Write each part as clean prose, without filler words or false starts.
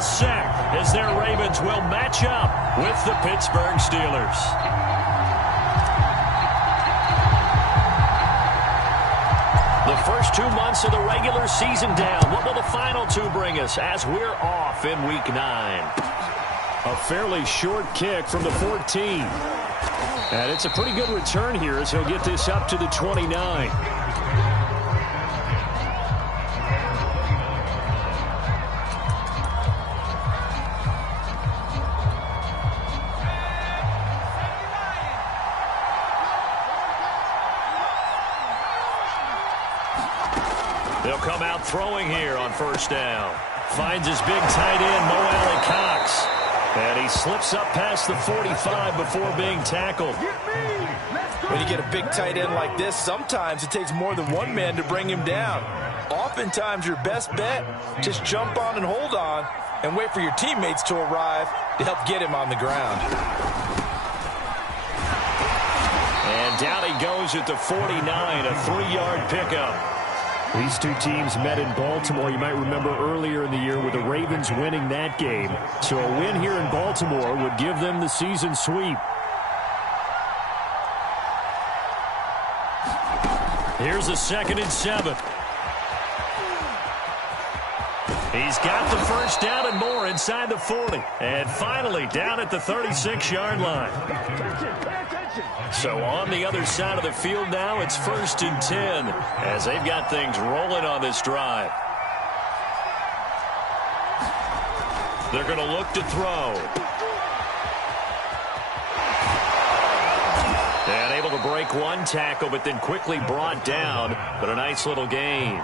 all set as their Ravens will match up with the Pittsburgh Steelers. The first 2 months of the regular season down. What will the final 2 bring us as we're off in Week 9? A fairly short kick from the 14. And it's a pretty good return here as he'll get this up to the 29. They'll come out throwing here on first down. Finds his big tight end, Mo Alley-Cox. And he slips up past the 45 before being tackled. When you get a big tight end like this, sometimes it takes more than one man to bring him down. Oftentimes, your best bet, just jump on and hold on and wait for your teammates to arrive to help get him on the ground. And down he goes at the 49, a 3-yard pickup. These two teams met in Baltimore, you might remember earlier in the year, with the Ravens winning that game. So a win here in Baltimore would give them the season sweep. Here's a 2nd and 7. He's got the first down and more inside the 40. And finally down at the 36-yard line. So on the other side of the field now, it's 1st and 10 as they've got things rolling on this drive. They're going to look to throw. And able to break one tackle, but then quickly brought down. But a nice little gain.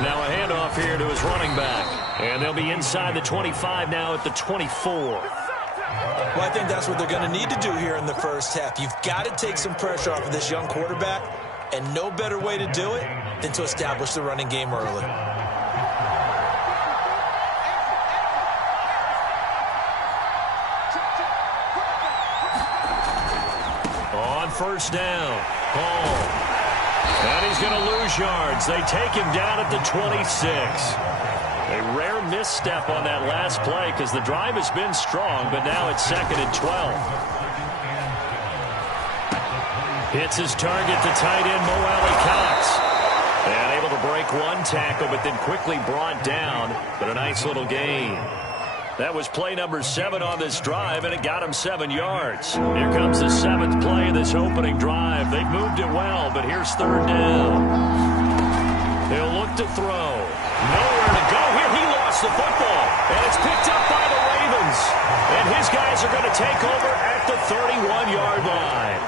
Now a handoff here to his running back. And they'll be inside the 25 now at the 24. Well, I think that's what they're going to need to do here in the first half. You've got to take some pressure off of this young quarterback, and no better way to do it than to establish the running game early. On first down, Hall. And he's going to lose yards. They take him down at the 26. A rare misstep on that last play because the drive has been strong, but now it's 2nd and 12. Hits his target, the tight end, Mo Alley-Cox. And able to break one tackle, but then quickly brought down, but a nice little gain. That was play number 7 on this drive, and it got him 7 yards. Here comes the 7th play of this opening drive. They've moved it well, but here's 3rd down. He'll look to throw. Nowhere to go here. He lost the football, and it's picked up by the Ravens. And his guys are going to take over at the 31-yard line.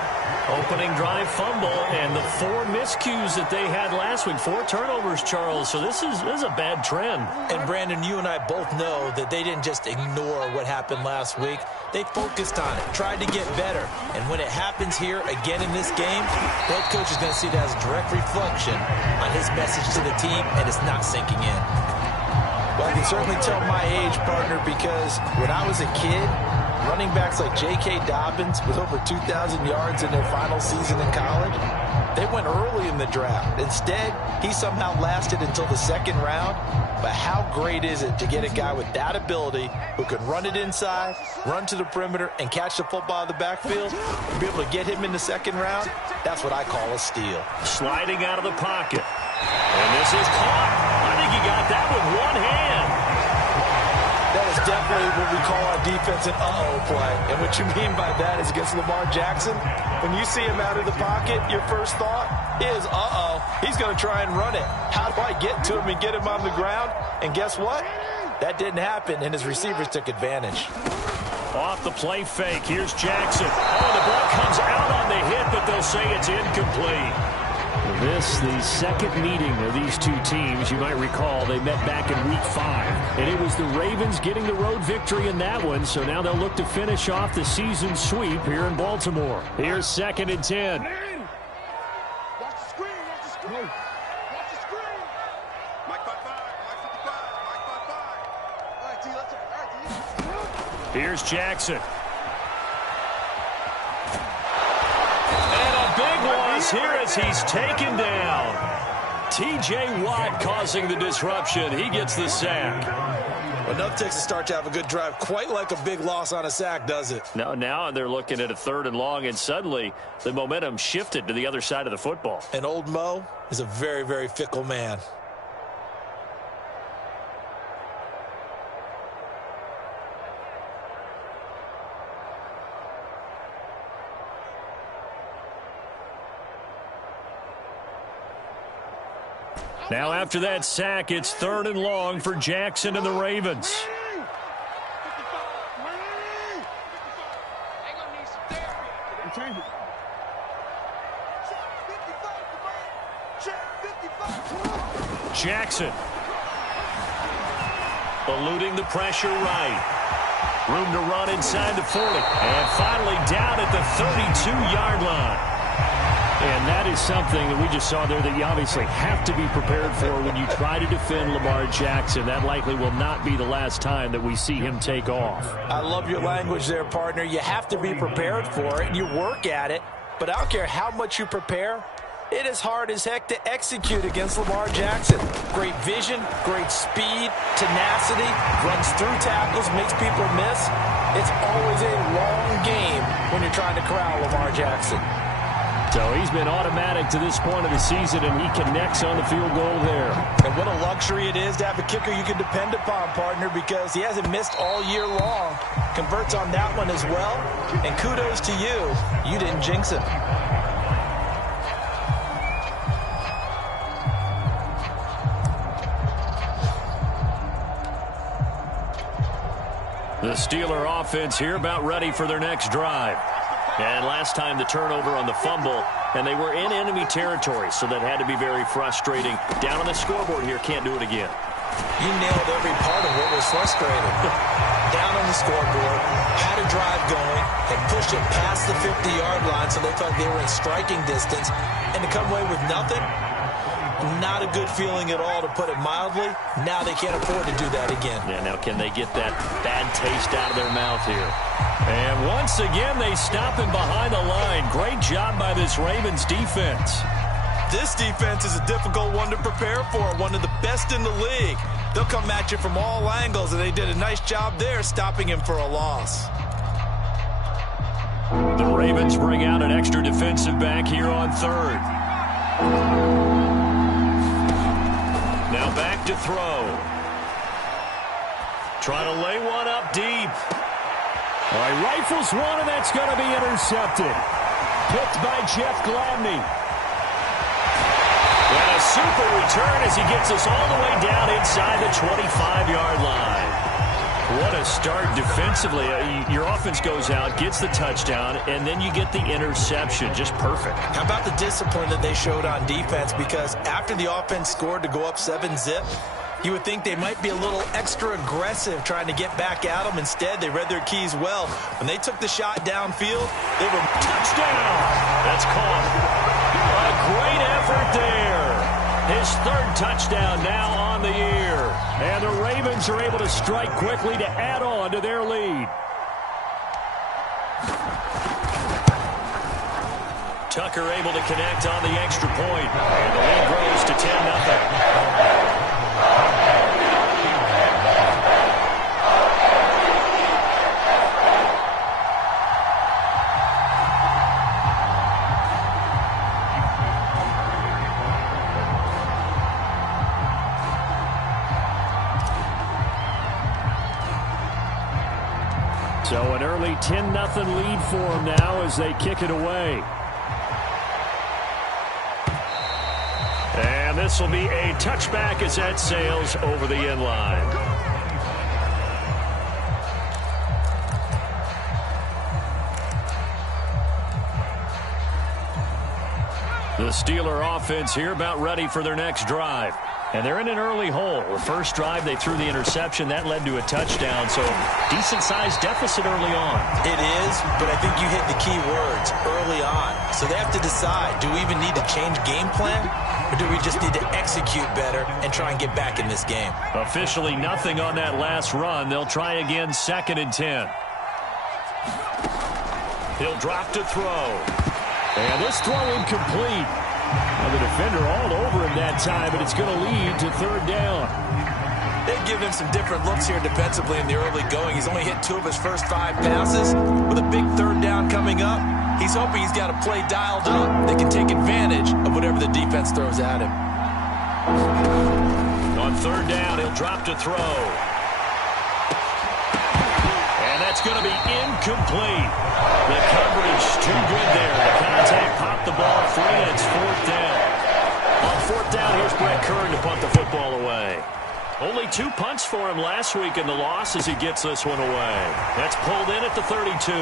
Opening drive fumble, and the 4 miscues that they had last week. 4 turnovers, Charles. So this is a bad trend. And, Brandon, you and I both know that they didn't just ignore what happened last week. They focused on it, tried to get better. And when it happens here again in this game, the head coach is going to see that as a direct reflection on his message to the team, and it's not sinking in. Well, I can certainly tell my age, partner, because when I was a kid, running backs like J.K. Dobbins with over 2,000 yards in their final season in college, they went early in the draft. Instead, he somehow lasted until the 2nd round. But how great is it to get a guy with that ability who can run it inside, run to the perimeter, and catch the football in the backfield, and be able to get him in the 2nd round? That's what I call a steal. Sliding out of the pocket. And this is caught. I think he got that with one hand. That is definitely what we call our defense an uh-oh play. And what you mean by that is against Lamar Jackson, when you see him out of the pocket, your first thought is, uh-oh, he's going to try and run it. How do I get to him and get him on the ground? And guess what? That didn't happen, and his receivers took advantage. Off the play fake, here's Jackson. Oh, the ball comes out on the hit, but they'll say it's incomplete. This, the 2nd meeting of these two teams. You might recall they met back in Week 5. And it was the Ravens getting the road victory in that one. So now they'll look to finish off the season sweep here in Baltimore. Here's 2nd and 10. Watch the screen, watch the screen. Watch the screen. Mike 5-5, Mike 55, Mike 5-5. All right, T, let's go. All right, T. Here's Jackson. Big loss here as he's taken down. T.J. Watt causing the disruption. He gets the sack. Enough takes a start to have a good drive. Quite like a big loss on a sack, does it? Now they're looking at a 3rd and long, and suddenly the momentum shifted to the other side of the football. And old Mo is a very, very fickle man. Now after that sack, it's 3rd and long for Jackson and the Ravens. Jackson. Eluding the pressure right. Room to run inside the 40. And finally down at the 32-yard line. And that is something that we just saw there that you obviously have to be prepared for when you try to defend Lamar Jackson. That likely will not be the last time that we see him take off. I love your language there, partner. You have to be prepared for it, and you work at it. But I don't care how much you prepare, it is hard as heck to execute against Lamar Jackson. Great vision, great speed, tenacity, runs through tackles, makes people miss. It's always a long game when you're trying to corral Lamar Jackson. So he's been automatic to this point of the season, and he connects on the field goal there. And what a luxury it is to have a kicker you can depend upon, partner, because he hasn't missed all year long. Converts on that one as well. And kudos to you. You didn't jinx him. The Steeler offense here about ready for their next drive. And last time the turnover on the fumble, and they were in enemy territory, so that had to be very frustrating. Down on the scoreboard here, can't do it again. You nailed every part of what was frustrating. Down on the scoreboard, had a drive going, had pushed it past the 50-yard line, so they thought they were in striking distance, and to come away with nothing, not a good feeling at all, to put it mildly. Now they can't afford to do that again. Yeah, now can they get that bad taste out of their mouth here? And once again, they stop him behind the line. Great job by this Ravens defense. This defense is a difficult one to prepare for, one of the best in the league. They'll come at you from all angles, and they did a nice job there stopping him for a loss. The Ravens bring out an extra defensive back here on 3rd. Now back to throw. Trying to lay one up deep. All right, rifles one, and that's going to be intercepted. Picked by Jeff Gladney. And a super return as he gets us all the way down inside the 25-yard line. What a start defensively. Your offense goes out, gets the touchdown, and then you get the interception. Just perfect. How about the discipline that they showed on defense? Because after the offense scored to go up 7-zip, you would think they might be a little extra aggressive trying to get back at them. Instead, they read their keys well. When they took the shot downfield, they were touchdown. That's caught. A great effort there. His 3rd touchdown now on the year. And the Ravens are able to strike quickly to add on to their lead. Tucker able to connect on the extra point. And the lead grows to 10-0. So an early 10-0 lead for them now as they kick it away. And this will be a touchback as that sails over the end line. The Steeler offense here about ready for their next drive. And they're in an early hole. The first drive, they threw the interception. That led to a touchdown. So decent-sized deficit early on. It is, but I think you hit the key words, early on. So they have to decide, do we even need to change game plan? Or do we just need to execute better and try and get back in this game? Officially nothing on that last run. They'll try again 2nd and 10. He'll drop to throw. And this throw incomplete. Well, the defender all over him that time, but it's going to lead to third down. They give him some different looks here defensively in the early going. He's only hit 2 of his first 5 passes. With a big third down coming up, he's hoping he's got a play dialed up that can take advantage of whatever the defense throws at him. On third down, he'll drop to throw. And that's going to be incomplete. The coverage too good there. The contact popped the ball free, and it's fourth down. On fourth down, here's Brett Kern to punt the football away. Only 2 punts for him last week in the loss as he gets this one away. That's pulled in at the 32.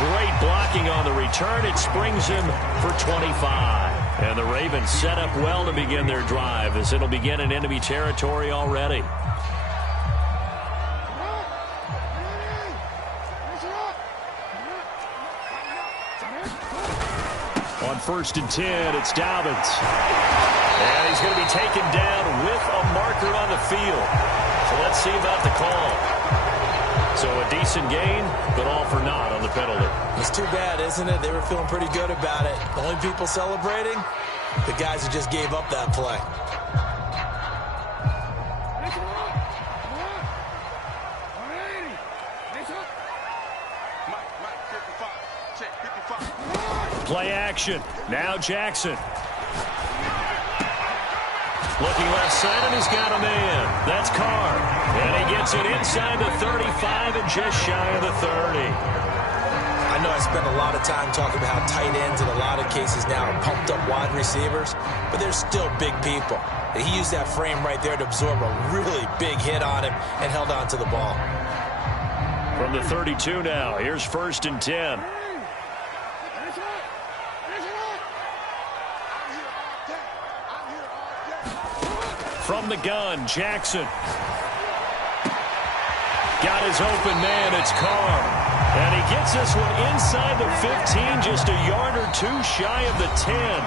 Great blocking on the return. It springs him for 25. And the Ravens set up well to begin their drive as it'll begin in enemy territory already. On 1st and 10, it's Dobbins. And he's going to be taken down with a marker on the field. So let's see about the call. So a decent gain, but all for naught on the penalty. It's too bad, isn't it? They were feeling pretty good about it. The only people celebrating, the guys who just gave up that play. Play action. Now Jackson. Looking left side, and he's got a man. That's Carr. And he gets it inside the 35 and just shy of the 30. I know I spent a lot of time talking about how tight ends in a lot of cases now are pumped up wide receivers, but they're still big people. He used that frame right there to absorb a really big hit on him and held on to the ball. From the 32 now, here's 1st and 10. From the gun, Jackson. Got his open man, it's Carr. And he gets this one inside the 15, just a yard or 2 shy of the 10.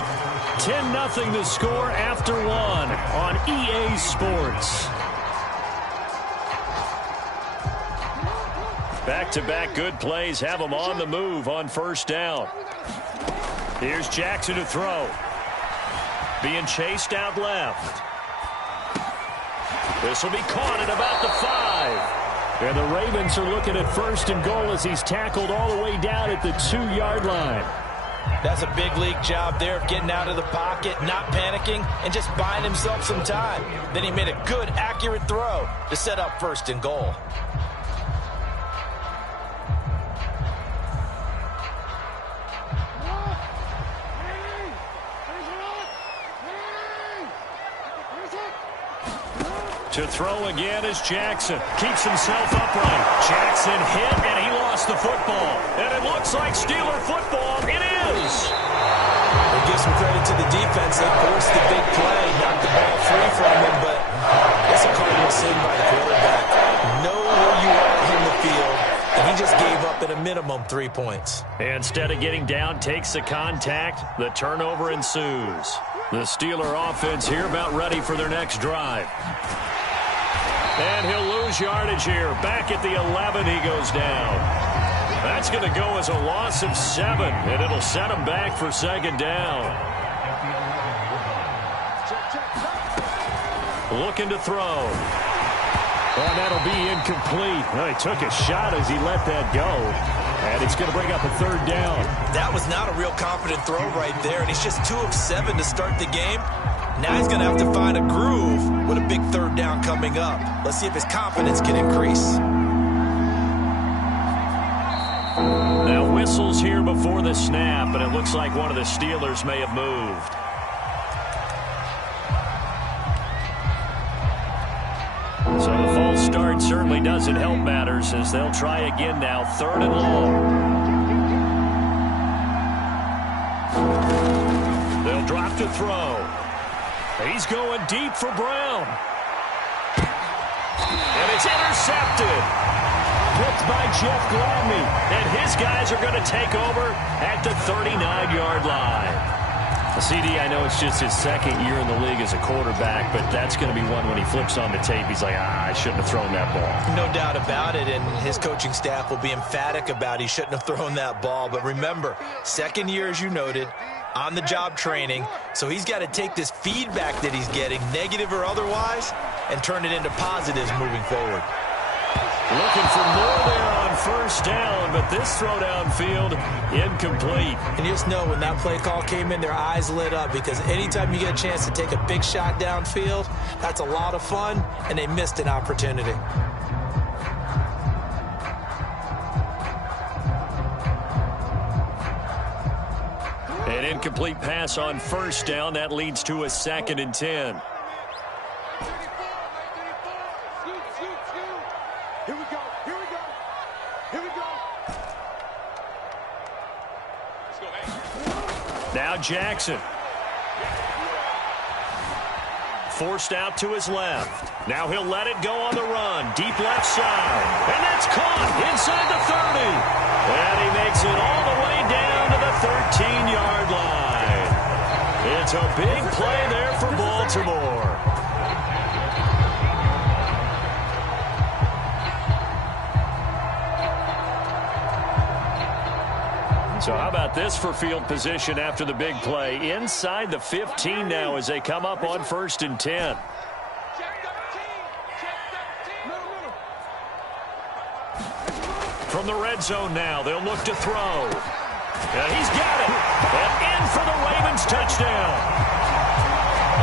10-0 the score after 1 on EA Sports. Back-to-back good plays have them on the move on 1st down. Here's Jackson to throw. Being chased out left. This will be caught at about the 5. And the Ravens are looking at 1st and goal as he's tackled all the way down at the 2-yard line. That's a big league job there of getting out of the pocket, not panicking, and just buying himself some time. Then he made a good, accurate throw to set up 1st and goal. To throw again is Jackson. Keeps himself upright. Jackson hit, and he lost the football. And it looks like Steeler football. It is. We'll give some credit to the defense. They forced the big play, knocked the ball free from him, but that's a cardinal sin by the quarterback. Know where you are in the field, and he just gave up at a minimum 3 points. Instead of getting down, takes the contact. The turnover ensues. The Steeler offense here about ready for their next drive. And he'll lose yardage here. Back at the 11, he goes down. That's going to go as a loss of 7, and it'll set him back for 2nd down. Looking to throw. And that'll be incomplete. Well, he took a shot as he let that go. And it's going to bring up a 3rd down. That was not a real confident throw right there, and he's just 2 of 7 to start the game. Now he's going to have to find a groove with a big 3rd down coming up. Let's see if his confidence can increase. Now whistles here before the snap, and it looks like one of the Steelers may have moved. So the false start certainly doesn't help matters as they'll try again now, 3rd and long. They'll drop to throw. He's going deep for Brown. And it's intercepted. Picked by Jeff Gladney. And his guys are going to take over at the 39-yard line. CD, I know it's just his second year in the league as a quarterback, but that's going to be one when he flips on the tape. He's like, I shouldn't have thrown that ball. No doubt about it, and his coaching staff will be emphatic about he shouldn't have thrown that ball. But remember, second year, as you noted, on-the-job training, so he's got to take this feedback that he's getting, negative or otherwise, and turn it into positives moving forward. Looking for more there on first down, but this throw downfield incomplete. And you just know when that play call came in, their eyes lit up, because anytime you get a chance to take a big shot downfield, that's a lot of fun, and they missed an opportunity. An incomplete pass on first down. That leads to a 2nd and 10. Here we go. Here we go. Here we go. Let's go, hey. Now Jackson. Forced out to his left. Now he'll let it go on the run. Deep left side. And that's caught inside the 30. And he makes it all the way down to the 13-yard line. It's a big play there for Baltimore. So how about this for field position after the big play? Inside the 15 now as they come up on 1st and 10. From the red zone now, they'll look to throw. And he's got it. And in for the Ravens touchdown.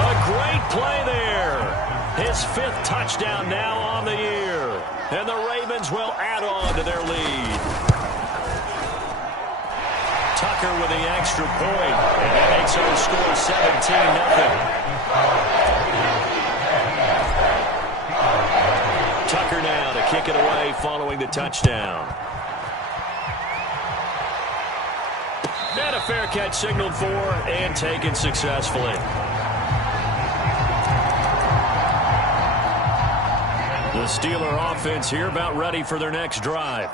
A great play there. His 5th touchdown now on the year. And the Ravens will add on to their lead. Tucker with the extra point, and that makes our score 17-0. Tucker now to kick it away following the touchdown. And a fair catch signaled for and taken successfully. The Steeler offense here about ready for their next drive.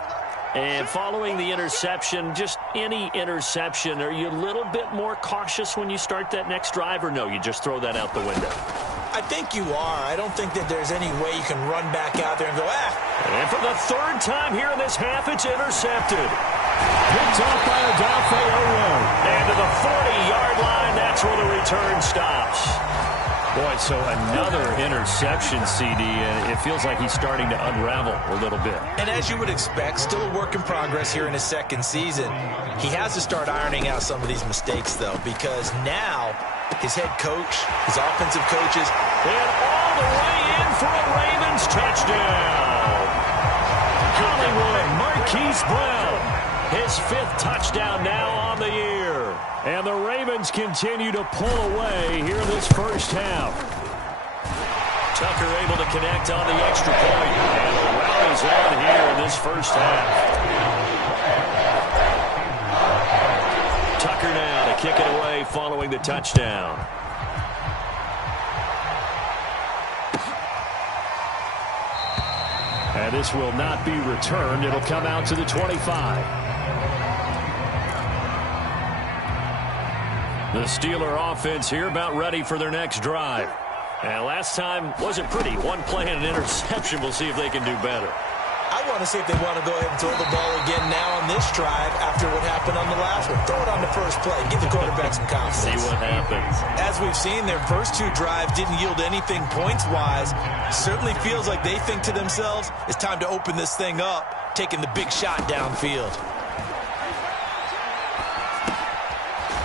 And following the interception, just any interception, are you a little bit more cautious when you start that next drive, or no, you just throw that out the window? I think you are. I don't think that there's any way you can run back out there and go, And for the 3rd time here in this half, it's intercepted. Picked off by Odafe Oweh. And to the 40-yard line, that's where the return stops. Boy, so another interception, CD, and it feels like he's starting to unravel a little bit. And as you would expect, still a work in progress here in his 2nd season. He has to start ironing out some of these mistakes, though, because now his head coach, his offensive coaches, and all the way in for a Ravens touchdown. Hollywood Marquise Brown, his 5th touchdown now on the year. And the Ravens continue to pull away here in this first half. Tucker able to connect on the extra point. And the rout is on here in this first half. Tucker now to kick it away following the touchdown. And this will not be returned. It'll come out to the 25. The Steeler offense here about ready for their next drive. And last time wasn't pretty. One play and an interception. We'll see if they can do better. I want to see if they want to go ahead and throw the ball again now on this drive after what happened on the last one. Throw it on the first play. Give the quarterback some confidence. See what happens. As we've seen, their first 2 drives didn't yield anything points-wise. Certainly feels like they think to themselves, it's time to open this thing up, taking the big shot downfield.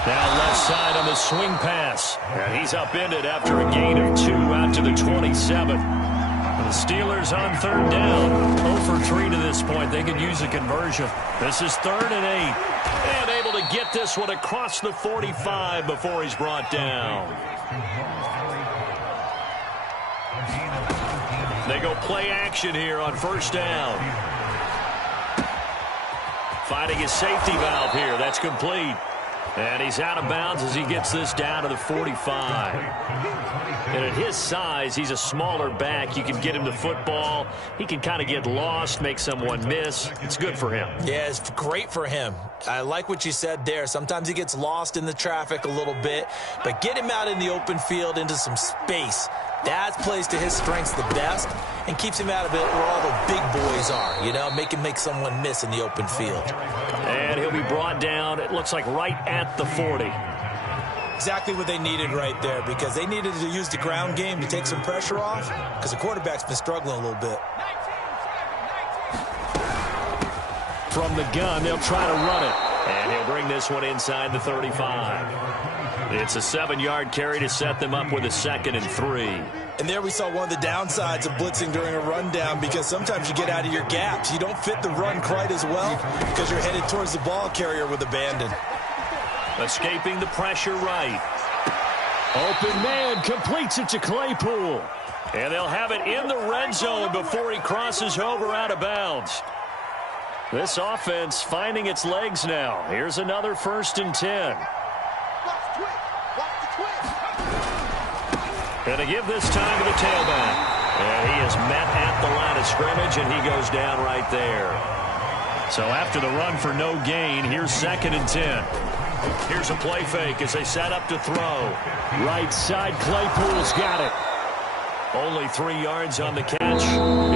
Now left side on the swing pass. And he's upended after a gain of 2 out to the 27. The Steelers on 3rd down. 0 for 3 to this point. They could use a conversion. This is 3rd and 8. And able to get this one across the 45 before he's brought down. They go play action here on 1st down. Finding his safety valve here. That's complete. And he's out of bounds as he gets this down to the 45. And at his size, he's a smaller back. You can get him the football. He can kind of get lost, make someone miss. It's good for him. Yeah, it's great for him. I like what you said there. Sometimes he gets lost in the traffic a little bit, but get him out in the open field into some space. That plays to his strengths the best and keeps him out of it where all the big boys are, you know, make him make someone miss in the open field. And he'll be brought down, it looks like right at the 40. Exactly what they needed right there, because they needed to use the ground game to take some pressure off, because the quarterback's been struggling a little bit. From the gun, they'll try to run it. And he'll bring this one inside the 35. It's a 7-yard carry to set them up with a 2nd and 3. And there we saw one of the downsides of blitzing during a rundown, because sometimes you get out of your gaps. You don't fit the run quite as well because you're headed towards the ball carrier with abandon. Escaping the pressure right. Open man completes it to Claypool. And they'll have it in the red zone before he crosses over out of bounds. This offense finding its legs now. Here's another 1st and 10. And to give this time to the tailback. And he is met at the line of scrimmage, and he goes down right there. So after the run for no gain, here's 2nd and 10. Here's a play fake as they set up to throw. Right side, Claypool's got it. Only 3 yards on the catch.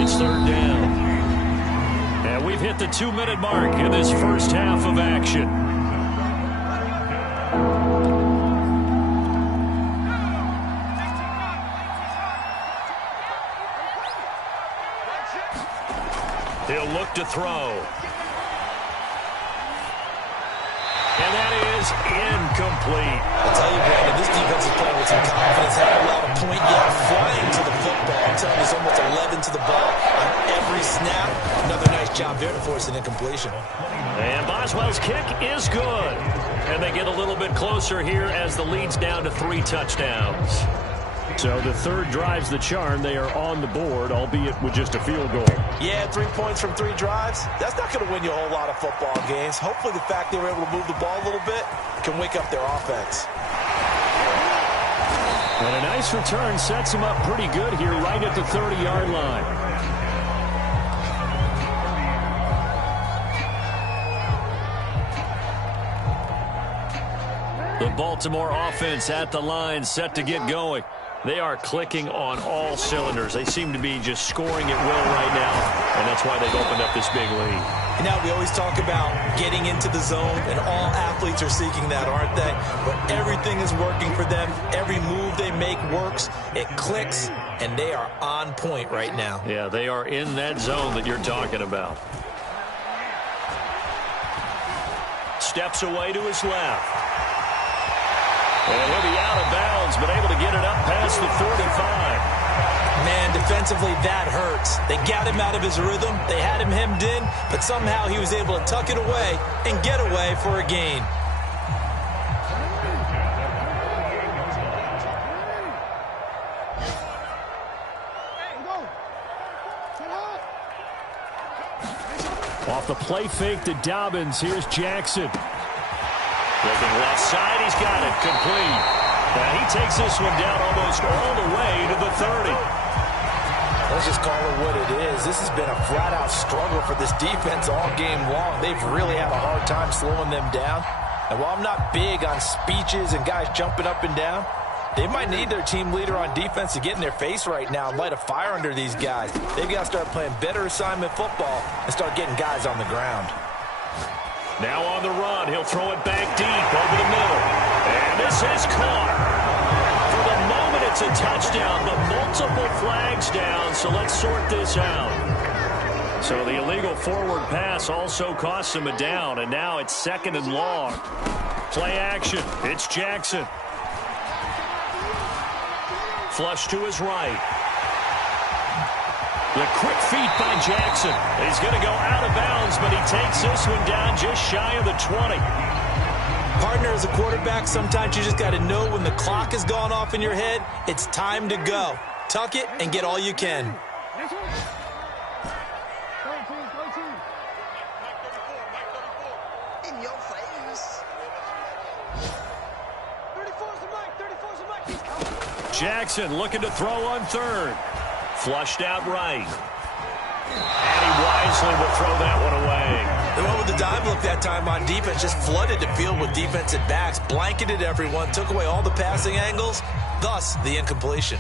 It's 3rd down. And we've hit the 2-minute mark in this first half of action. He'll look to throw. And that is incomplete. I'll tell you, Brandon, this defense is playing with some confidence. Haven't allowed a point yet. Flying to the football. I'm telling you, it's almost 11 to the ball on every snap. Another nice job there to force an incompletion. And Boswell's kick is good. And they get a little bit closer here as the lead's down to 3 touchdowns. So the third drive's the charm. They are on the board, albeit with just a field goal. Yeah, 3 points from 3 drives. That's not going to win you a whole lot of football games. Hopefully the fact they were able to move the ball a little bit can wake up their offense. And a nice return sets him up pretty good here right at the 30-yard line. The Baltimore offense at the line, set to get going. They are clicking on all cylinders. They seem to be just scoring at will right now, and that's why they've opened up this big lead. And now we always talk about getting into the zone, and all athletes are seeking that, aren't they? But everything is working for them. Every move they make works. It clicks, and they are on point right now. Yeah, they are in that zone that you're talking about. Steps away to his left. And he'll be out of bounds, but able to get it up past the 45. Man, defensively, that hurts. They got him out of his rhythm. They had him hemmed in, but somehow he was able to tuck it away and get away for a gain. Off the play fake to Dobbins. Here's Jackson. Looking left side, he's got it, complete. And he takes this one down almost all the way to the 30. Let's just call it what it is. This has been a flat-out struggle for this defense all game long. They've really had a hard time slowing them down. And while I'm not big on speeches and guys jumping up and down, they might need their team leader on defense to get in their face right now and light a fire under these guys. They've got to start playing better assignment football and start getting guys on the ground. Now on the run, he'll throw it back deep over the middle. And this is caught. For the moment, it's a touchdown, but multiple flags down, so let's sort this out. So the illegal forward pass also costs him a down, and now it's 2nd and long. Play action. It's Jackson. Flush to his right. The quick feet by Jackson. He's going to go out of bounds, but he takes this one down just shy of the 20. Partner, as a quarterback, sometimes you just got to know when the clock has gone off in your head, it's time to go. Tuck it and get all you can. In your face. Jackson looking to throw on third. Flushed out right. And he wisely will throw that one away. They went with the dive look that time on defense, just flooded the field with defensive backs, blanketed everyone, took away all the passing angles, thus the incompletion.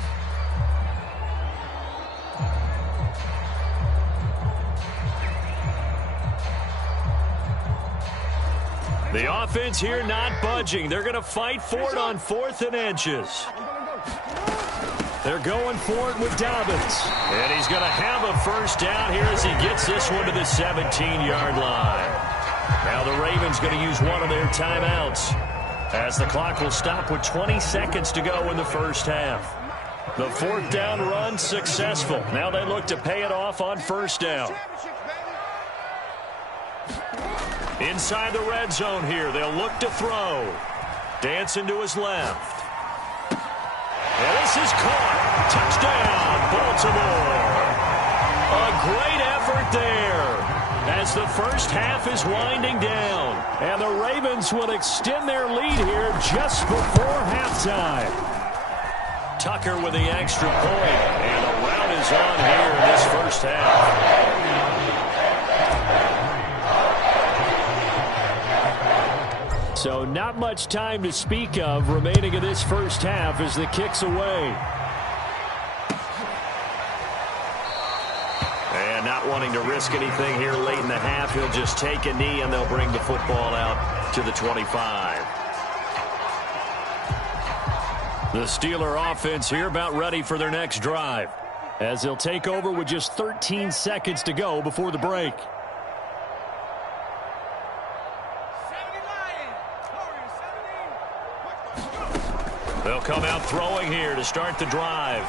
The offense here not budging. They're going to fight for it on 4th and inches. They're going for it with Dobbins. And he's going to have a first down here as he gets this one to the 17-yard line. Now the Ravens going to use one of their timeouts as the clock will stop with 20 seconds to go in the first half. The 4th down run successful. Now they look to pay it off on first down. Inside the red zone here, they'll look to throw. Dancing to his left. And this is caught. Touchdown, Baltimore. A great effort there as the first half is winding down. And the Ravens will extend their lead here just before halftime. Tucker with the extra point. And the rout is on here in this first half. So not much time to speak of remaining in this first half as the kick's away. And not wanting to risk anything here late in the half, he'll just take a knee and they'll bring the football out to the 25. The Steeler offense here about ready for their next drive as they'll take over with just 13 seconds to go before the break. They'll come out throwing here to start the drive.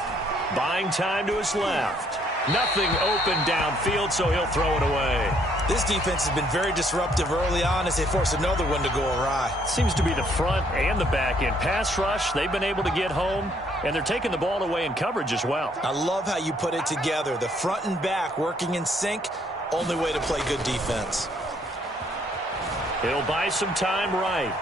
Buying time to his left. Nothing open downfield, so he'll throw it away. This defense has been very disruptive early on as they force another one to go awry. Seems to be the front and the back end. Pass rush, they've been able to get home, and they're taking the ball away in coverage as well. I love how you put it together. The front and back working in sync, only way to play good defense. He'll buy some time right.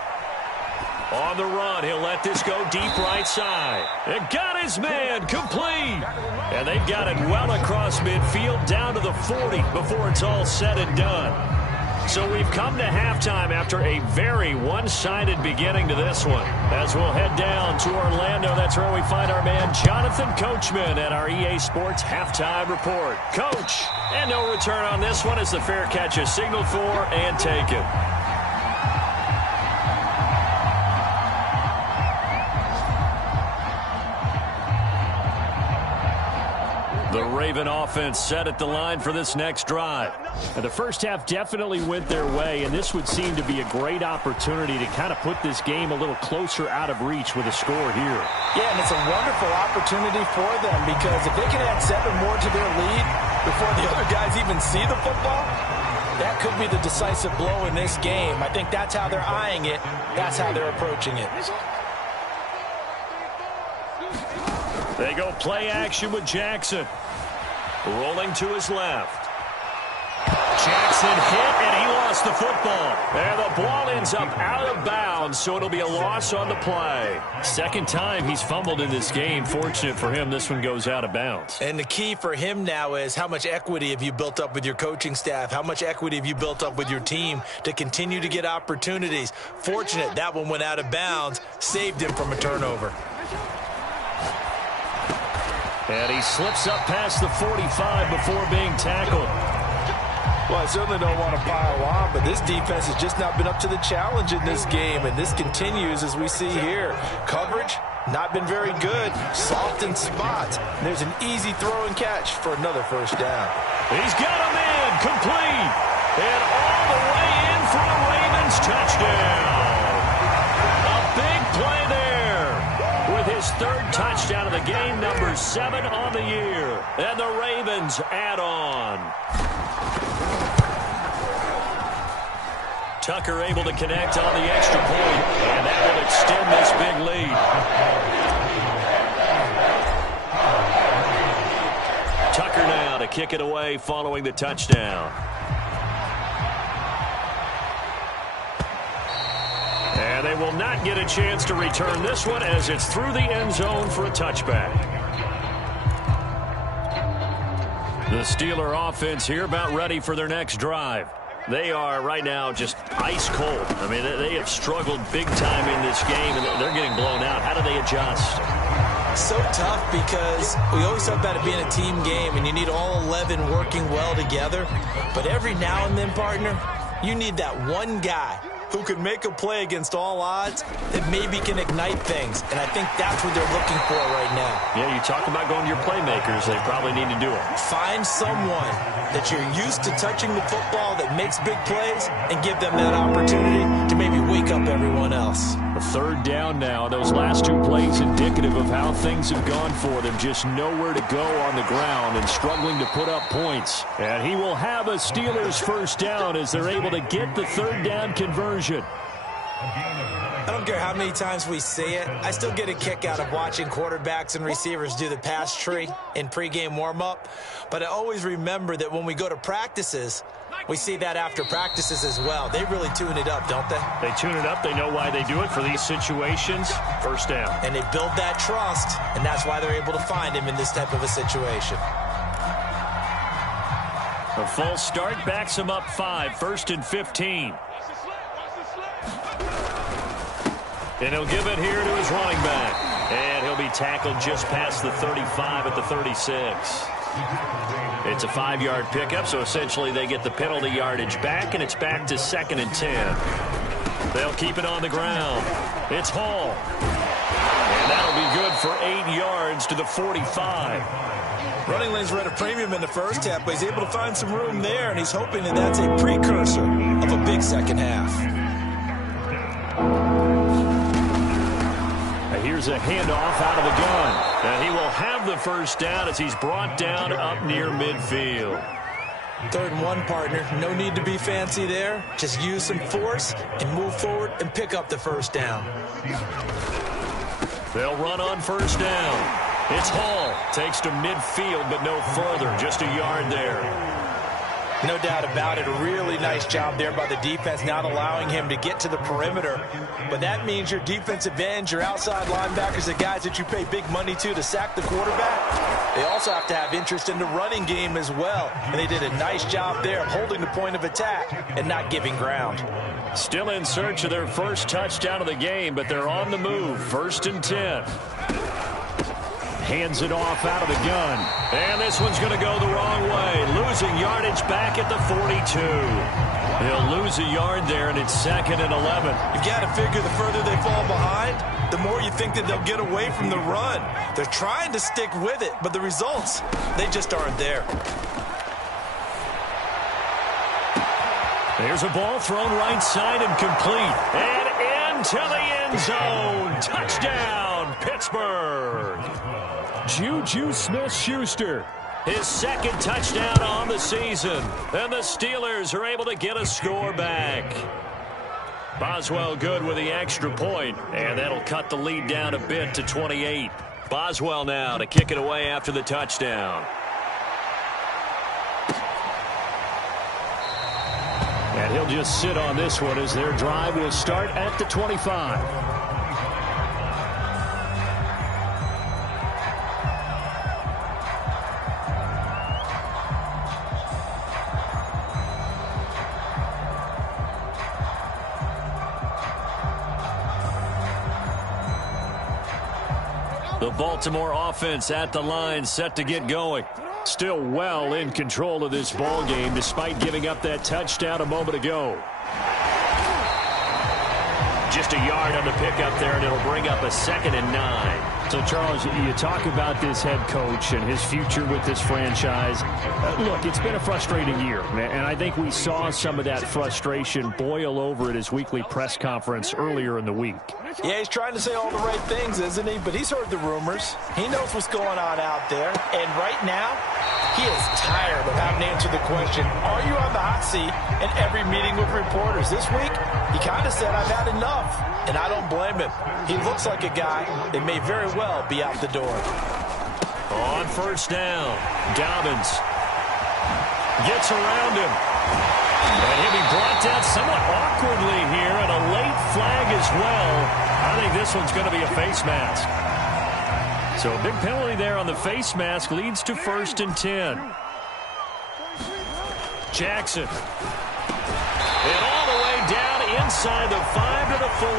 On the run, he'll let this go deep right side. And got his man complete. And they've got it well across midfield down to the 40 before it's all said and done. So we've come to halftime after a very one-sided beginning to this one. As we'll head down to Orlando, that's where we find our man Jonathan Coachman at our EA Sports Halftime Report. Coach, and no return on this one as the fair catch is signaled for and taken. The Raven offense set at the line for this next drive. And the first half definitely went their way, and this would seem to be a great opportunity to kind of put this game a little closer out of reach with a score here. Yeah, and it's a wonderful opportunity for them because if they can add 7 more to their lead before the other guys even see the football, that could be the decisive blow in this game. I think that's how they're eyeing it. That's how they're approaching it. They go play action with Jackson. Rolling to his left. Jackson hit, and he lost the football. And the ball ends up out of bounds, so it'll be a loss on the play. Second time he's fumbled in this game. Fortunate for him, this one goes out of bounds. And the key for him now is how much equity have you built up with your coaching staff? How much equity have you built up with your team to continue to get opportunities? Fortunate that one went out of bounds, saved him from a turnover. And he slips up past the 45 before being tackled. Well, I certainly don't want to pile on, but this defense has just not been up to the challenge in this game, and this continues as we see here. Coverage, not been very good. Soft in spots. There's an easy throw and catch for another first down. He's got a man complete. And all the way in for a Ravens touchdown. A big play there with his third touchdown of the game, number 7 on the year. And the Ravens add on. Tucker able to connect on the extra point, and that will extend this big lead. Tucker now to kick it away following the touchdown. And they They will not get a chance to return this one as it's through the end zone for a touchback. The Steeler offense here about ready for their next drive. They are right now just ice cold. I mean, they have struggled big time in this game, and they're getting blown out. How do they adjust? So tough because we always talk about it being a team game, and you need all 11 working well together. But every now and then, partner, you need that one guy who could make a play against all odds that maybe can ignite things. And I think that's what they're looking for right now. Yeah, you talk about going to your playmakers. They probably need to do it. Find someone that you're used to touching the football that makes big plays and give them that opportunity to maybe wake up everyone else. A third down now. Those last two plays indicative of how things have gone for them. Just nowhere to go on the ground and struggling to put up points. And he will have a Steelers first down as they're able to get the third down conversion. I don't care how many times we say it, I still get a kick out of watching quarterbacks and receivers do the pass tree in pregame warm-up. But I always remember that when we go to practices, we see that after practices as well. They really tune it up, don't they? They tune it up. They know why they do it for these situations. First down. And they build that trust, and that's why they're able to find him in this type of a situation. A false start backs him up 5, 1st and 15. And he'll give it here to his running back. And he'll be tackled just past the 35 at the 36. It's a 5-yard pickup, so essentially they get the penalty yardage back, and it's back to 2nd and 10. They'll keep it on the ground. It's Hall. And that'll be good for 8 yards to the 45. Running lanes were at a premium in the first half, but he's able to find some room there, and he's hoping that that's a precursor of a big second half. Here's a handoff out of the gun. And he will have the first down as he's brought down up near midfield. 3rd and 1, partner. No need to be fancy there. Just use some force and move forward and pick up the first down. They'll run on first down. It's Hall. Takes to midfield, but no further. Just a yard there. No doubt about it. A really nice job there by the defense, not allowing him to get to the perimeter. But that means your defensive ends, your outside linebackers, the guys that you pay big money to sack the quarterback, they also have to have interest in the running game as well. And they did a nice job there of holding the point of attack and not giving ground. Still in search of their first touchdown of the game, but they're on the move. 1st and 10. Hands it off out of the gun. And this one's going to go the wrong way. Losing yardage back at the 42. He'll lose a yard there, and it's 2nd and 11. You've got to figure the further they fall behind, the more you think that they'll get away from the run. They're trying to stick with it, but the results, they just aren't there. There's a ball thrown right side and complete. And into the end zone. Touchdown, Pittsburgh. Juju Smith-Schuster. His 2nd touchdown on the season. And the Steelers are able to get a score back. Boswell good with the extra point. And that'll cut the lead down a bit to 28. Boswell now to kick it away after the touchdown. And he'll just sit on this one as their drive will start at the 25. The Baltimore offense at the line, set to get going. Still well in control of this ball game despite giving up that touchdown a moment ago. Just a yard on the pickup there, and it'll bring up a 2nd and 9. So, Charles, you talk about this head coach and his future with this franchise. Look, it's been a frustrating year, and I think we saw some of that frustration boil over at his weekly press conference earlier in the week. Yeah, he's trying to say all the right things, isn't he? But he's heard the rumors. He knows what's going on out there. And right now, he is tired of having to answer the question, are you on the hot seat in every meeting with reporters? This week, he kind of said, I've had enough. And I don't blame him. He looks like a guy that may very well be out the door. On first down, Dobbins gets around him. And he'll be brought down somewhat awkwardly here, and a late flag as well. I think this one's going to be a face mask. So a big penalty there on the face mask leads to 1st and 10. Jackson. And all the way down inside the 5 to the 4.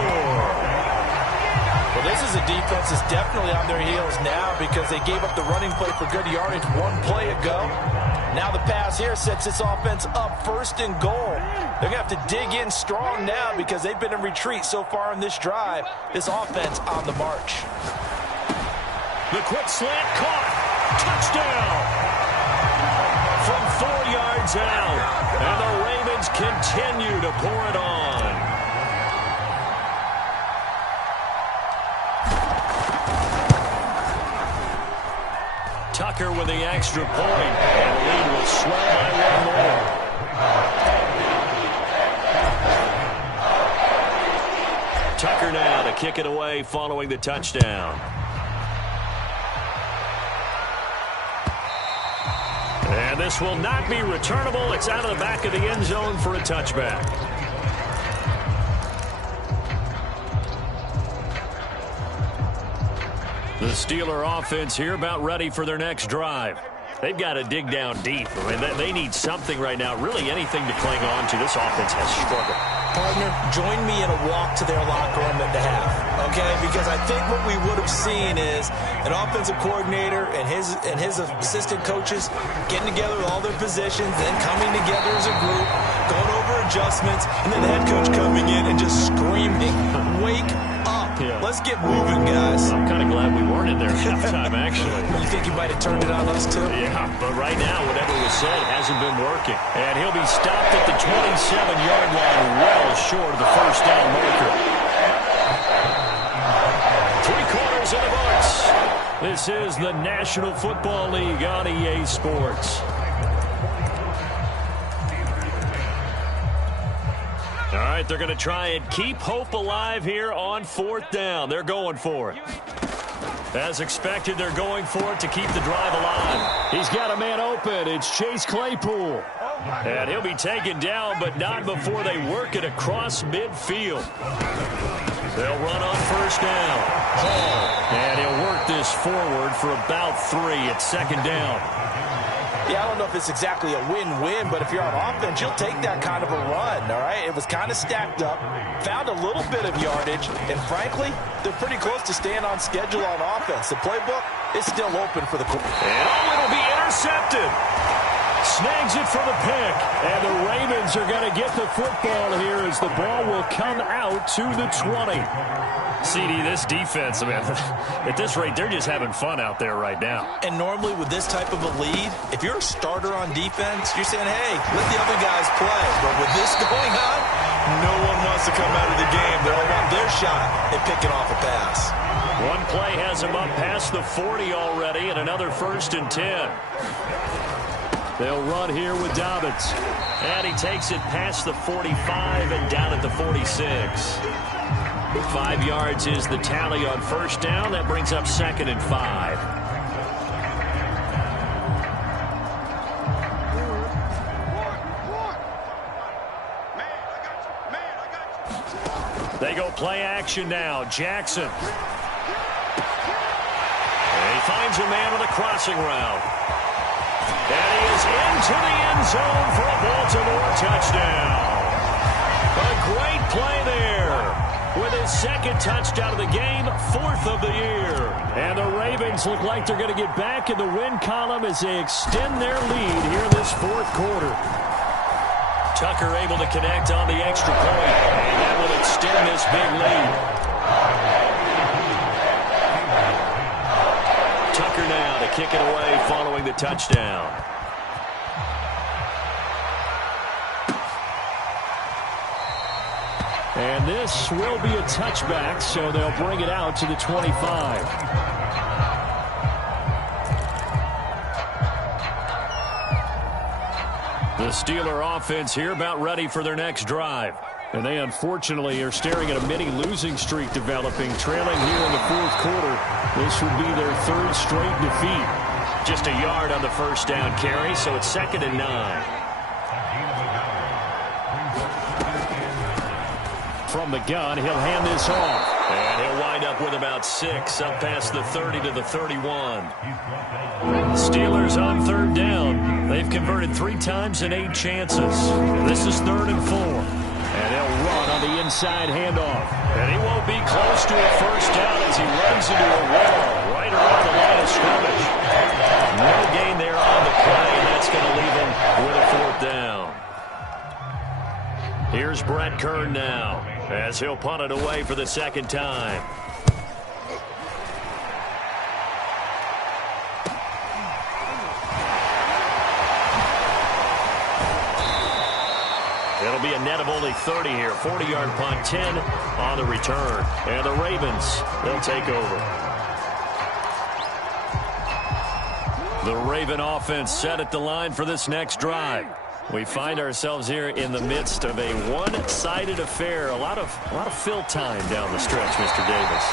Well, this is a defense that's definitely on their heels now because they gave up the running play for good yardage one play ago. Now the pass here sets this offense up 1st and goal. They're going to have to dig in strong now because they've been in retreat so far in this drive. This offense on the march. The quick slant caught. Touchdown. From 4 yards out. And the Ravens continue to pour it on. Tucker with the extra point. And the lead will swell by 1 more. Tucker now to kick it away following the touchdown. And this will not be returnable. It's out of the back of the end zone for a touchback. The Steeler offense here about ready for their next drive. They've got to dig down deep. I mean, they need something right now, really anything to cling on to. This offense has struggled. Partner, join me in a walk to their locker room at the half, okay? Because I think what we would have seen is an offensive coordinator and his assistant coaches getting together with all their positions, then coming together as a group, going over adjustments, and then the head coach coming in and just screaming, "Wake up. Yeah. Let's get moving, guys." I'm kind of glad we weren't in there at halftime, actually. You think you might have turned it on us, too? Yeah, but right now, whatever was said hasn't been working. And he'll be stopped at the 27-yard line, well short of the first down marker. 3/4 in the books. This is the National Football League on EA Sports. All right, they're going to try and keep hope alive here on 4th down. They're going for it. As expected, they're going for it to keep the drive alive. He's got a man open. It's Chase Claypool. And he'll be taken down, but not before they work it across midfield. They'll run on 1st down. And he'll work this forward for about 3 at 2nd down. Yeah, I don't know if it's exactly a win-win, but if you're on offense, you'll take that kind of a run, all right? It was kind of stacked up, found a little bit of yardage, and frankly, they're pretty close to staying on schedule on offense. The playbook is still open for the quarterback. And it'll be intercepted. Snags it for the pick, and the Ravens are going to get the football here as the ball will come out to the 20. CD, this defense, man, at this rate, they're just having fun out there right now. And normally with this type of a lead, if you're a starter on defense, you're saying, hey, let the other guys play. But with this going on, no one wants to come out of the game. They all want their shot at picking off a pass. One play has him up past the 40 already, and another 1st and 10. They'll run here with Dobbins. And he takes it past the 45 and down at the 46. 5 yards is the tally on 1st down. That brings up 2nd and 5. They go play action now. Jackson. And he finds a man on the crossing route. And he is into the end zone for a Baltimore touchdown. A great play there. With his 2nd touchdown of the game, 4th of the year. And the Ravens look like they're going to get back in the win column as they extend their lead here in this 4th quarter. Tucker able to connect on the extra point. And that will extend this big lead. Tucker now to kick it away following the touchdown. And this will be a touchback, so they'll bring it out to the 25. The Steeler offense here about ready for their next drive. And they unfortunately are staring at a mini losing streak developing, trailing here in the 4th quarter. This would be their 3rd straight defeat. Just a yard on the 1st down carry, so it's 2nd and 9. from the gun. He'll hand this off. And he'll wind up with about 6, up past the 30 to the 31. Steelers on third down. They've converted 3 times in 8 chances. This is 3rd and 4. And they'll run on the inside handoff. And he won't be close to a first down as he runs into a wall right around the line of scrimmage. No gain there on the play, and that's going to leave him with a 4th down. Here's Brett Kern now as he'll punt it away for the 2nd time. It'll be a net of only 30 here. 40-yard punt, 10 on the return. And the Ravens, they'll take over. The Raven offense set at the line for this next drive. We find ourselves here in the midst of a one-sided affair. A lot of fill time down the stretch, Mr. Davis.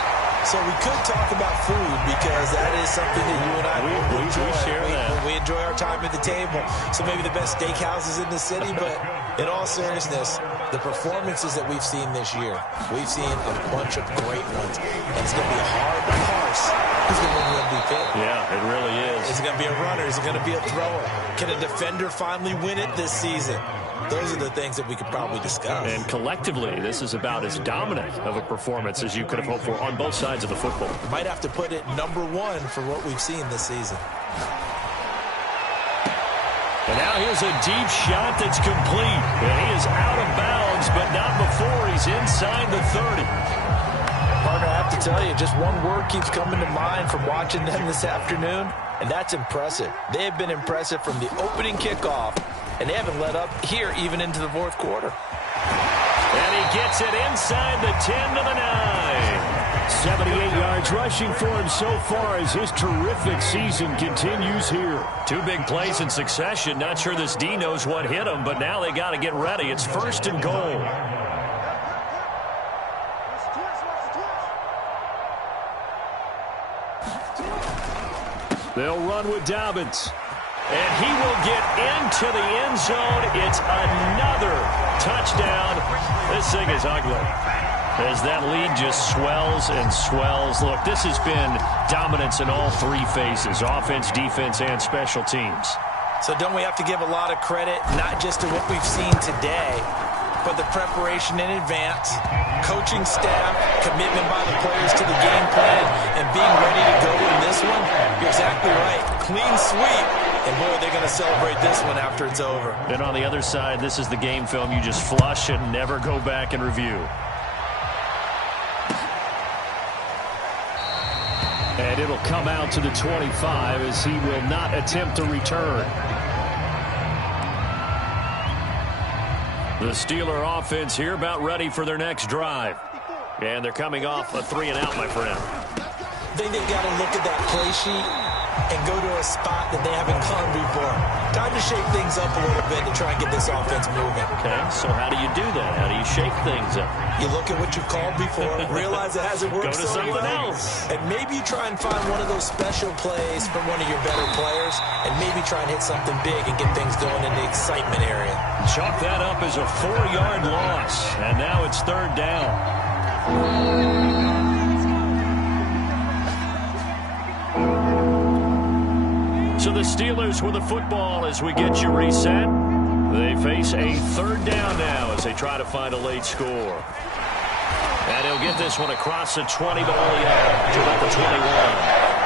So we could talk about food because that is something that you and I enjoy. We share that. We enjoy our time at the table. So maybe the best steakhouses in the city, but in all seriousness, the performances that we've seen this year, we've seen a bunch of great ones. And it's going to be hard to parse who's going to win the MVP. Yeah, it really is. Is it going to be a runner? Is it going to be a thrower? Can a defender finally win it this season? Those are the things that we could probably discuss. And collectively, this is about as dominant of a performance as you could have hoped for on both sides of the football. Might have to put it #1 for what we've seen this season. And now here's a deep shot that's complete. And he is out of bounds, but not before he's inside the 30. Partner, I have to tell you, just one word keeps coming to mind from watching them this afternoon, and that's impressive. They have been impressive from the opening kickoff, and they haven't let up here even into the 4th quarter. And he gets it inside the 10 to the 9. 78 yards rushing for him so far as his terrific season continues here. 2 big plays in succession. Not sure this D knows what hit him, but now they got to get ready. It's 1st and goal. They'll run with Dobbins. And he will get into the end zone. It's another touchdown. This thing is ugly as that lead just swells and swells. Look, this has been dominance in all 3 phases, offense, defense, and special teams. So don't we have to give a lot of credit, not just to what we've seen today, but the preparation in advance, coaching staff, commitment by the players to the game plan, and being ready to go in this one? You're exactly right. Clean sweep. And, boy, they're going to celebrate this one after it's over. And on the other side, this is the game film you just flush and never go back and review. And it'll come out to the 25 as he will not attempt to return. The Steeler offense here about ready for their next drive. And they're coming off a 3-and-out, my friend. I think they've got to look at that play sheet and go to a spot that they haven't gone before. Time to shake things up a little bit to try and get this offense moving. Okay, so how do you do that? How do you shake things up? You look at what you've called before, realize it hasn't worked Go to something else. and maybe you try and find one of those special plays from one of your better players, and maybe try and hit something big and get things going in the excitement area. Chalk that up as a 4-yard loss, and now it's 3rd down. So the Steelers with the football as we get you reset. They face a 3rd down now as they try to find a late score. And he'll get this one across the 20, but only up to about the 21.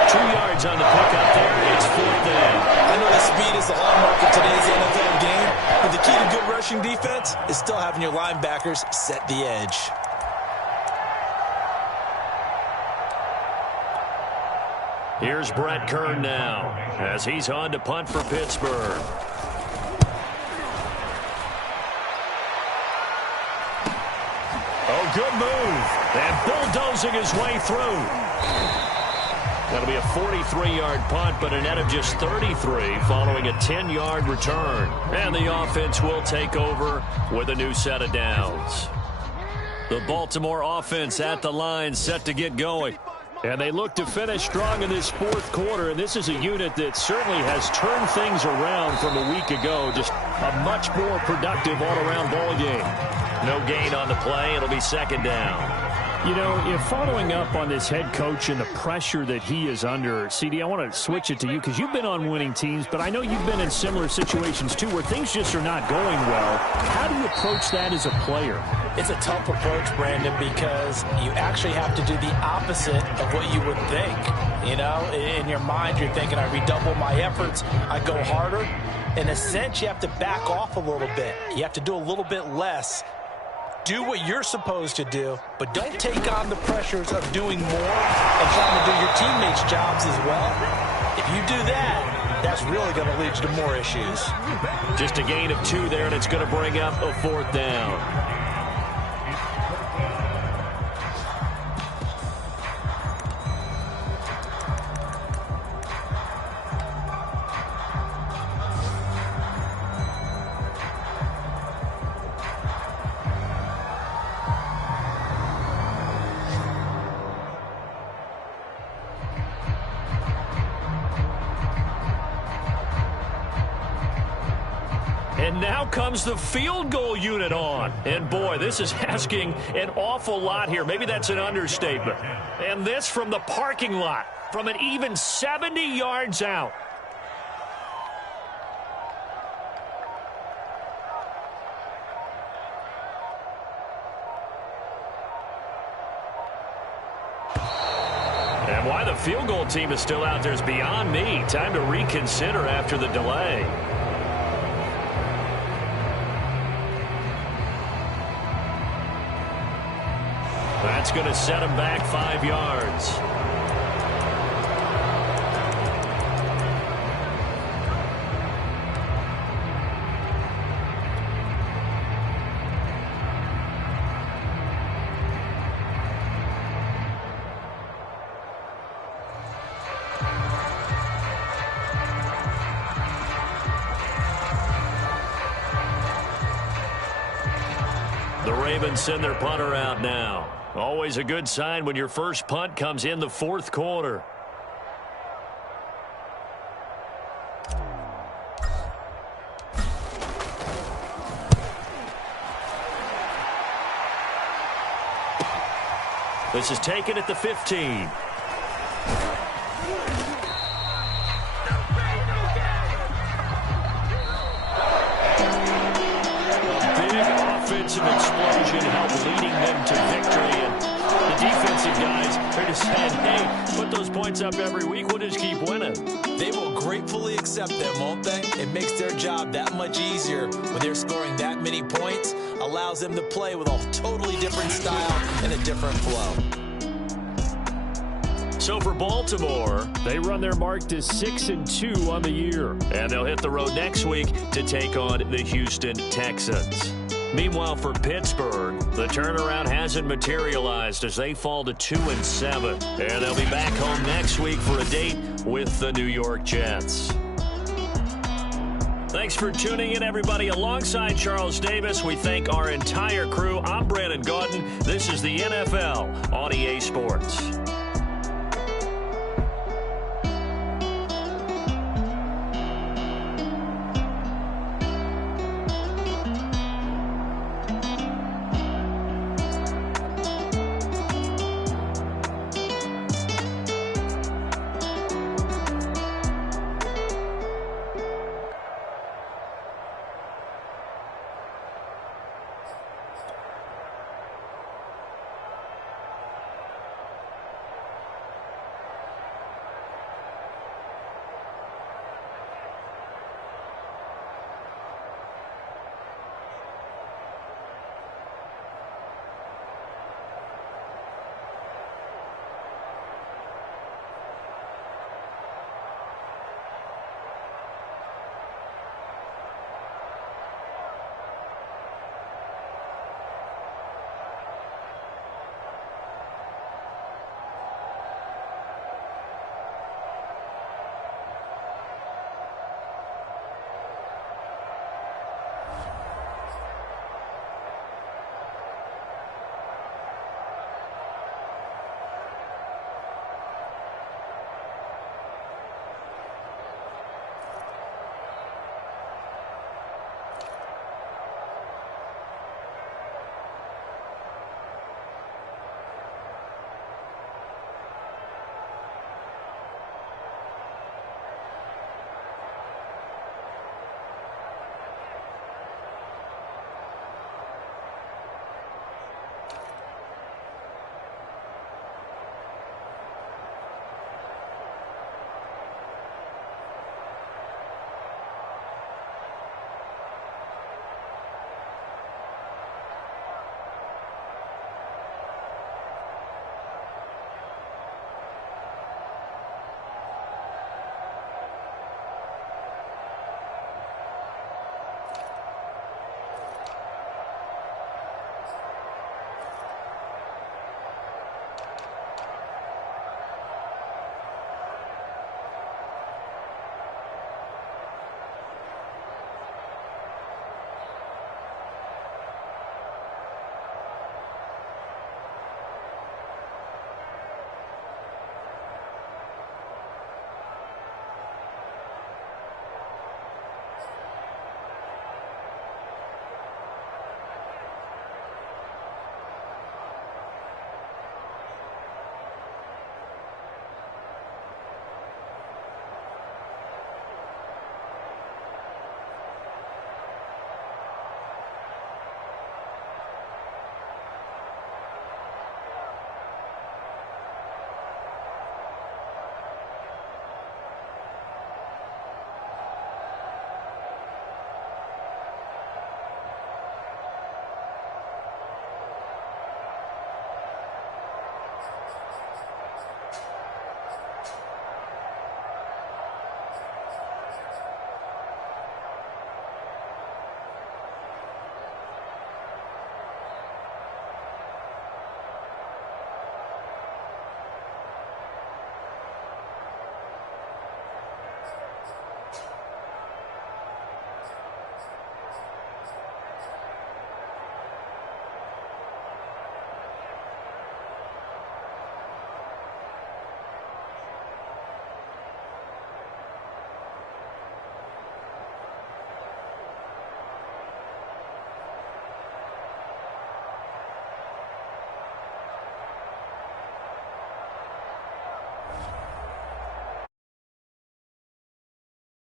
2 yards on the pickup there. It's 4th down. I know the speed is the hallmark of today's NFL game, but the key to good rushing defense is still having your linebackers set the edge. Here's Brett Kern now as he's on to punt for Pittsburgh. Oh, good move. And bulldozing his way through. That'll be a 43-yard punt, but a net of just 33 following a 10-yard return. And the offense will take over with a new set of downs. The Baltimore offense at the line set to get going. And they look to finish strong in this 4th quarter. And this is a unit that certainly has turned things around from a week ago. Just A much more productive all-around ball game. No gain on the play. It'll be second down. You know, if following up on this head coach and the pressure that he is under, CD, I want to switch it to you because you've been on winning teams, but I know you've been in similar situations too where things just are not going well. How do you approach that as a player? It's a tough approach, Brandon, because you actually have to do the opposite of what you would think. You know, in your mind, you're thinking, I redouble my efforts, I go harder. In a sense, you have to back off a little bit. You have to do a little bit less. Do what you're supposed to do, but don't take on the pressures of doing more and trying to do your teammates' jobs as well. If you do that, that's really going to lead you to more issues. Just a gain of 2 there, and it's going to bring up a 4th down. And now comes the field goal unit on. And, boy, this is asking an awful lot here. Maybe that's an understatement. And this from the parking lot, from an even 70 yards out. And why the field goal team is still out there is beyond me. Time to reconsider after the delay. That's going to set him back 5 yards. The Ravens send their punter out now. Always a good sign when your first punt comes in the 4th quarter. This is taken at the 15. Explosion helped leading them to victory, and the defensive guys are just saying, hey, put those points up every week, we'll just keep winning. They will gratefully accept them, won't they? It makes their job that much easier when they're scoring that many points, allows them to play with a totally different style and a different flow. So for Baltimore, they run their mark to 6-2 on the year. And they'll hit the road next week to take on the Houston Texans. Meanwhile, for Pittsburgh, the turnaround hasn't materialized as they fall to 2-7. And they'll be back home next week for a date with the New York Jets. Thanks for tuning in, everybody. Alongside Charles Davis, we thank our entire crew. I'm Brandon Gaudin. This is the NFL on EA Sports.